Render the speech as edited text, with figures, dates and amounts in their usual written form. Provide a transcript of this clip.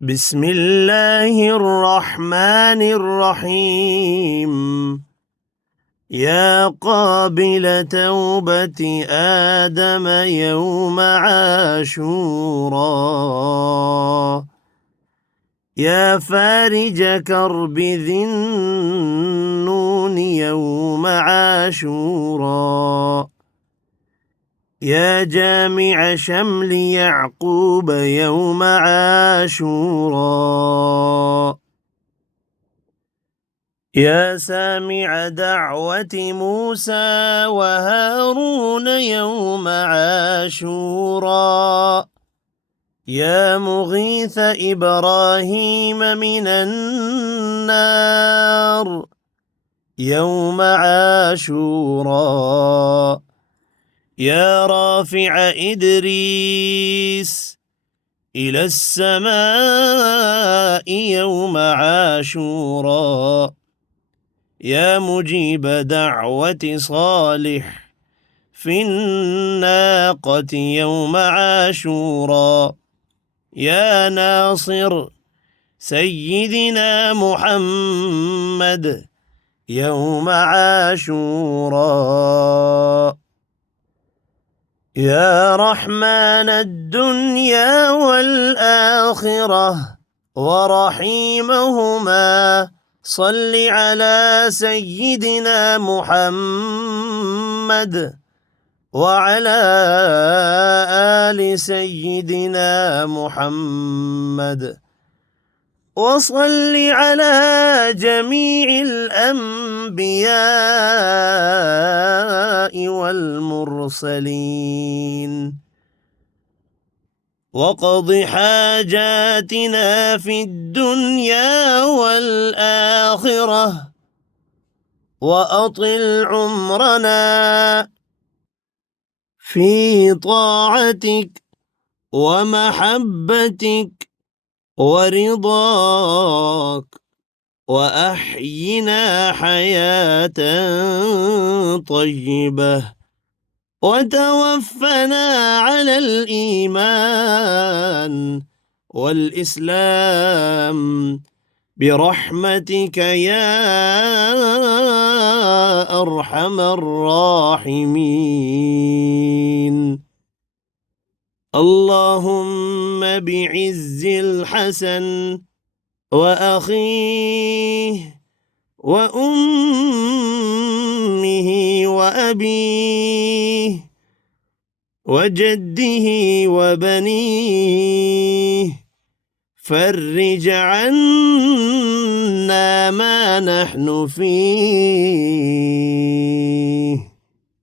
بسم الله الرحمن الرحيم. يا قابل توبة آدم يوم عاشورا، يا فارج كرب ذي النون يوم عاشورا، يا جامع شمل يعقوب يوم عاشورا، يا سامع دعوة موسى وهارون يوم عاشورا، يا مغيث إبراهيم من النار يوم عاشورا، يا رافع إدريس إلى السماء يوم عاشورا، يا مجيب دعوة صالح في الناقة يوم عاشورا، يا ناصر سيدنا محمد يوم عاشورا، يا رحمن الدنيا والآخرة ورحيمهما صل على سيدنا محمد وعلى آل سيدنا محمد، وصل على جميع الأنبياء والمرسلين، وقض حاجاتنا في الدنيا والآخرة، وأطل عمرنا في طاعتك ومحبتك ورضاك، وأحينا حياة طيبة، وتوفنا على الإيمان والإسلام برحمتك يا أرحم الراحمين. اللهم بعز الحسن وأخيه وأمه وأبيه وجده وبنيه فرج عنا ما نحن فيه